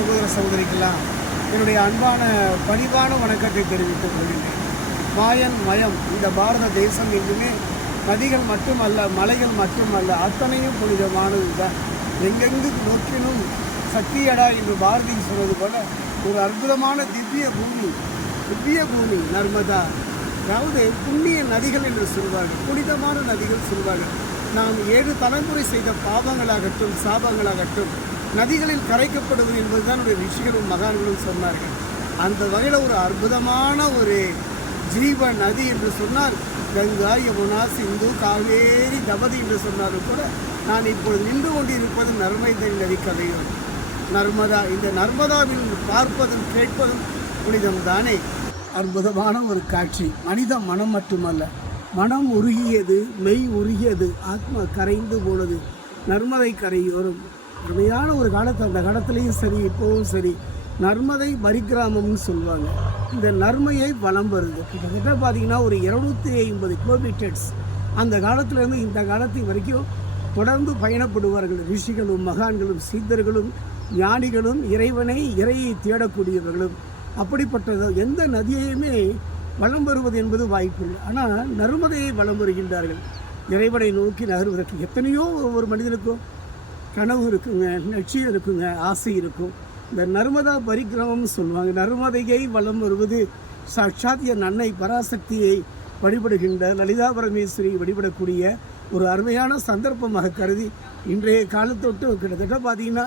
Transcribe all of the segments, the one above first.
சகோதர சகோதரிக்கெல்லாம் என்னுடைய அன்பான பணிவான வணக்கத்தை தெரிவித்துக் கொள்கின்றேன். மாயன் மயம் இந்த பாரத தேசம் எங்குமே நதிகள் மட்டுமல்ல மலைகள் மட்டுமல்ல அத்தனையும் புனிதமானது தான். எங்கெங்கு நோக்கினும் சக்தியடா என்று பாரதி சொன்னது போல ஒரு அற்புதமான திவ்ய பூமி திவ்ய பூமி நர்மதா. அதாவது புண்ணிய நதிகள் என்று சொல்வார்கள் புனிதமான நதிகள் சொல்வார்கள். நாம் ஏழு தலைமுறை செய்த பாவங்களாகட்டும் சாபங்களாகட்டும் நதிகளில் கரைக்கப்படுவது என்பதுதான் ஒரு ரிஷிகளும் மகான்களும் சொன்னார்கள். அந்த வகையில் ஒரு அற்புதமான ஒரு ஜீவ நதி என்று சொன்னார் கங்கா யமுனா சிந்து காவேரி தபதி என்று சொன்னாலும் கூட நான் இப்பொழுது நின்று கொண்டிருப்பது நர்மதை நதி கதையோடு நர்மதா இந்த நர்மதாவில் பார்ப்பதும் கேட்பதும் புனிதம் தானே அற்புதமான ஒரு காட்சி. மனித மனம் மட்டுமல்ல மனம் உருகியது மெய் உருகியது ஆத்மா கரைந்து போனது நர்மதை கரையோரம். அருமையான ஒரு காலத்து அந்த காலத்துலேயும் சரி இப்போவும் சரி நர்மதை பரிகிராமம்னு சொல்லுவாங்க. இந்த நர்மையை வலம் வருது. கிட்டத்தட்ட பார்த்தீங்கன்னா ஒரு இருநூத்தி ஐம்பது கிலோமீட்டர்ஸ் அந்த காலத்திலேருந்து இந்த காலத்து வரைக்கும் தொடர்ந்து பயணப்படுவார்கள். ரிஷிகளும் மகான்களும் சீதர்களும் ஞானிகளும் இறைவனை இறையை தேடக்கூடியவர்களும். அப்படிப்பட்டது எந்த நதியையுமே வலம் வருவது என்பது வாய்ப்பில்லை. ஆனால் நர்மதையை வலம் வருகின்றார்கள். இறைவனை நோக்கி நகர்வதற்கு எத்தனையோ ஒவ்வொரு மனிதனுக்கும் கனவு இருக்குங்க லட்சியம் இருக்குங்க ஆசை இருக்கும். இந்த நர்மதா பரிக்கிரமம்னு சொல்லுவாங்க. நர்மதையை வலம் வருவது சாட்சாத் என் அன்னை பராசக்தியை வழிபடுகின்ற லலிதா பரமேஸ்வரி வழிபடக்கூடிய ஒரு அருமையான சந்தர்ப்பமாக கருதி இன்றைய காலத்தொட்டு கிட்டத்தட்ட பார்த்தீங்கன்னா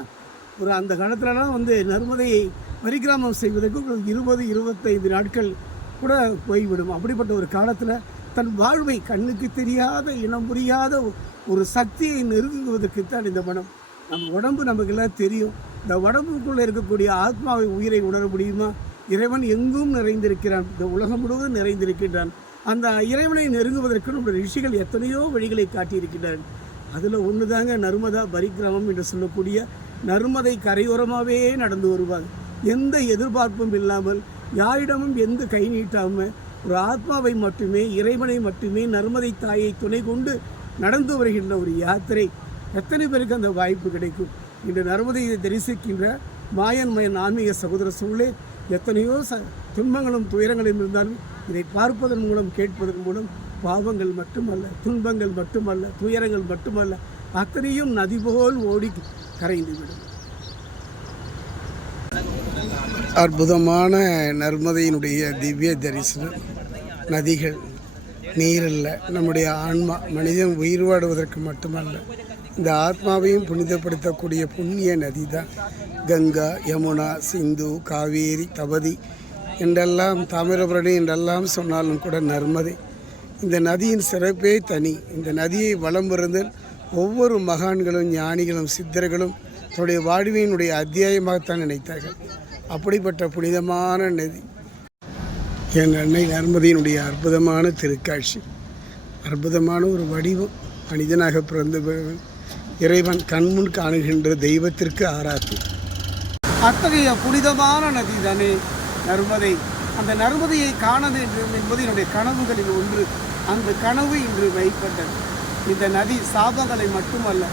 ஒரு அந்த காலத்துலலாம் வந்து நர்மதையை பரிகிராமம் செய்வதற்கு இருபது இருபத்தைந்து நாட்கள் கூட போய்விடும். அப்படிப்பட்ட ஒரு காலத்தில் தன் வாழ்வை கண்ணுக்கு தெரியாத இனம் புரியாத ஒரு சக்தியை நெருங்குவதற்குத்தான் இந்த மனம் நம்ம உடம்பு நமக்கெல்லாம் தெரியும். இந்த உடம்புக்குள்ளே இருக்கக்கூடிய ஆத்மாவை உயிரை உணர முடியுமா? இறைவன் எங்கும் நிறைந்திருக்கிறான். இந்த உலகம் முழுவதும் நிறைந்திருக்கின்றான். அந்த இறைவனை நெருங்குவதற்கு நம்முடைய ரிஷிகள் எத்தனையோ வழிகளை காட்டியிருக்கின்றார்கள். அதில் ஒன்று தாங்க நர்மதா பரிக்கிரமம் என்று சொல்லக்கூடிய நர்மதை கரையோரமாகவே நடந்து வருவாங்க எந்த எதிர்பார்ப்பும் இல்லாமல் யாரிடமும் எந்த கை நீட்டாமல் ஒரு ஆத்மாவை மட்டுமே இறைவனை மட்டுமே நர்மதை தாயை துணை கொண்டு நடந்து வருகின்ற ஒரு யாத்திரை. எத்தனை பேருக்கு அந்த வாய்ப்பு கிடைக்கும்? இன்று நர்மதையை தரிசிக்கின்ற மாயன் மயன் ஆன்மீக சகோதர சூழலே எத்தனையோ ச துன்பங்களும் துயரங்களும் இருந்தாலும் இதை பார்ப்பதன் மூலம் கேட்பதன் மூலம் பாவங்கள் மட்டுமல்ல துன்பங்கள் மட்டுமல்ல துயரங்கள் மட்டுமல்ல அத்தனையும் நதி போல் ஓடி கரைந்துவிடும் அற்புதமான நர்மதையினுடைய திவ்ய தரிசனம். நதிகள் நீரல்ல. நம்முடைய ஆன்மா மனிதன் உயிர் வாடுவதற்கு மட்டுமல்ல இந்த ஆத்மாவையும் புனிதப்படுத்தக்கூடிய புண்ணிய நதி தான் கங்கா யமுனா சிந்து காவேரி தபதி என்றெல்லாம் தாமிரபரணி என்றெல்லாம் சொன்னாலும் கூட நர்மதை. இந்த நதியின் சிறப்பே தனி. இந்த நதியை வளம் வருதல் ஒவ்வொரு மகான்களும் ஞானிகளும் சித்தர்களும் தன்னுடைய வாழ்வியினுடைய அத்தியாயமாகத்தான் நினைத்தார்கள். அப்படிப்பட்ட புனிதமான நதி. என் அன்னை நர்மதியினுடைய அற்புதமான திருக்காட்சி. அற்புதமான ஒரு வடிவம். மனிதனாக பிறந்த இறைவன் கண்முன் காணுகின்ற தெய்வத்திற்கு ஆராத்து அத்தகைய புனிதமான நதி தானே நர்மதை. அந்த நர்மதையை காண வேண்டும் என்பது என்னுடைய கனவுகளில் ஒன்று. அந்த கனவு இன்று மெய்ப்பட்டது இந்த நதி சாபங்களை மட்டுமல்ல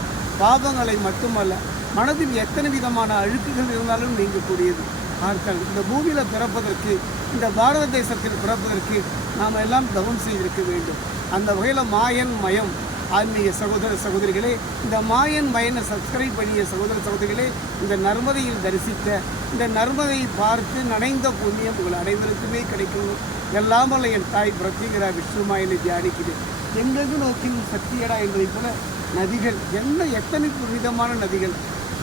பாபங்களை மட்டுமல்ல மனதில் எத்தனை விதமான அழுக்குகள் இருந்தாலும் நீங்கக்கூடியது. ஆட்கள். இந்த பூமியில் பிறப்பதற்கு இந்த பாரத தேசத்தில் பிறப்பதற்கு நாம் எல்லாம் தவம் செய்திருக்க வேண்டும். அந்த வகையில் மாயன் மயம். ஆன்மீக சகோதர சகோதரிகளே இந்த மாயன் மயனை சப்ஸ்கிரைப் பண்ணிய சகோதர சகோதரிகளே இந்த நர்மதையில் தரிசித்த இந்த நர்மதையை பார்த்து நனைந்த புண்ணியம் உங்கள் அனைவருக்குமே கிடைக்கும். எல்லாம் வல்ல என் தாய் பிரத்யேகரா விஷ்ணுமாயனை தியானிக்கிறேன் எங்கெங்கு நோக்கினும் சக்தியடா என்பதை போல நதிகள் என்ன எத்தனை விதமான நதிகள்.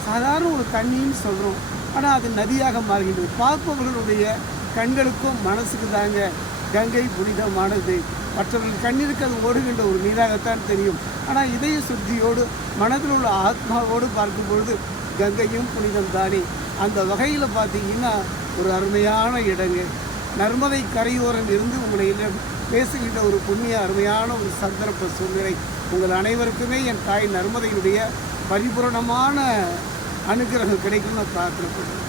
சாதாரண ஒரு தண்ணின்னு சொல்கிறோம் ஆனால் அது நதியாக மாறுகின்றது. பார்ப்பவர்களுடைய கண்களுக்கும் மனசுக்கு தாங்க கங்கை புனிதமானது. மற்றவர்கள் கண்ணிற்கு அது ஓடுகின்ற ஒரு நீராகத்தான் தெரியும். ஆனால் இதய சுத்தியோடு மனதில் உள்ள ஆத்மாவோடு பார்க்கும் பொழுது கங்கையும் புனிதம் தானே. அந்த வகையில் பார்த்தீங்கன்னா ஒரு அருமையான இடங்க. நர்மதை கரையோரம் இருந்து உங்களை பேசுகின்ற ஒரு புண்ணிய அருமையான ஒரு சந்தர்ப்ப சூழ்நிலை. உங்கள் அனைவருக்குமே என் தாய் நர்மதையுடைய பரிபூரணமான அனுகிரகம் கிடைக்கும்னு பிரார்த்தனை பண்ணுறேன்